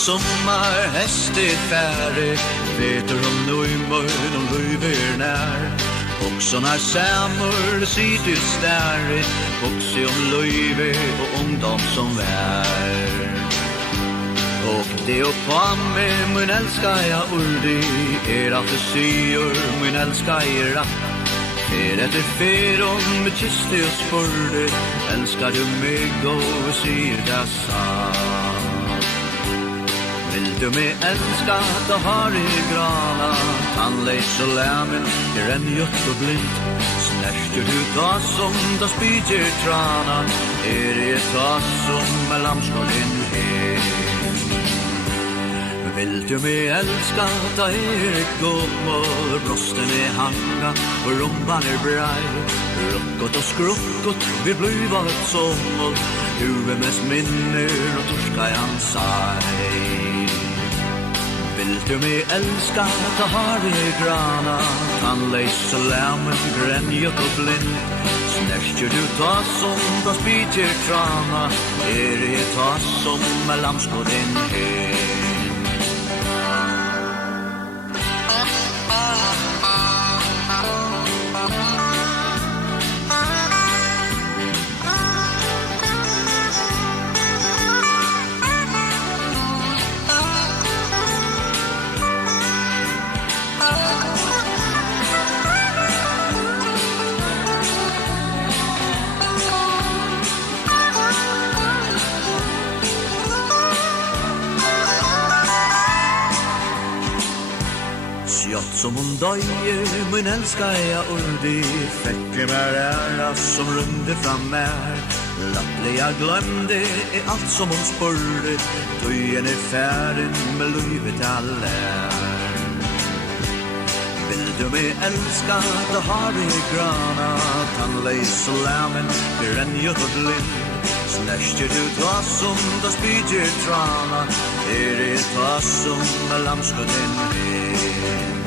sommar, häst är färre, vet om nu i mörn och löver när. Också när samur sitter stärre, också om löve och ungdom som vär. Och det upp på mig, min älskar jag urdi, att du säger, min älskar jag rapp. Efter feron med kiste och spurde, älskar du mig och säger det sant. Vill du mig älska, då har i grana, tandleis och lämmen, det rennjött och blint. Snärster du ta som då spyr trana, det ta som är lamskålen hem. Vill du mig älska, ta gommor, brosten hanga och rumpan braj. Rockot och skruckot, vi bliva ett sommar, huvud mest minner och torska jansaj. Vill du mig älska, ta grana, tandleis och lämmen, grenjot och blind. Snärster du ta som då spyr trana, det ta som är lamskålen hem. Som hon döjer, min älskar jag urdi, fäcker med ära som runde fram är. Lapplig jag glömde är allt som hon spurde, töjen är färden med livet all är. Vill du mig älska, då har vi grana, tandleis och lämmen, grenjot och blind. Snärster du ta som då spyr trana, det ta som är lamskålen hem.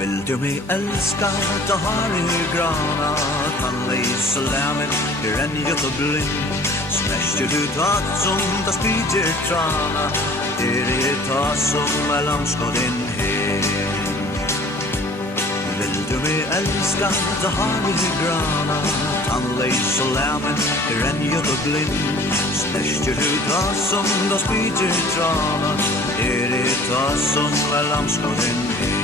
Vill du mig älska, då har i grana, tandleis och lämmen, grenjot och blind. Snärster du ta som då spyr trana, det ta som är lamskålen hem. Vill du mig älska, då har i grana, tandleis och lämmen, grenjot och blind. Snärster du ta som då spyr trana, det ta som är lamskålen hem.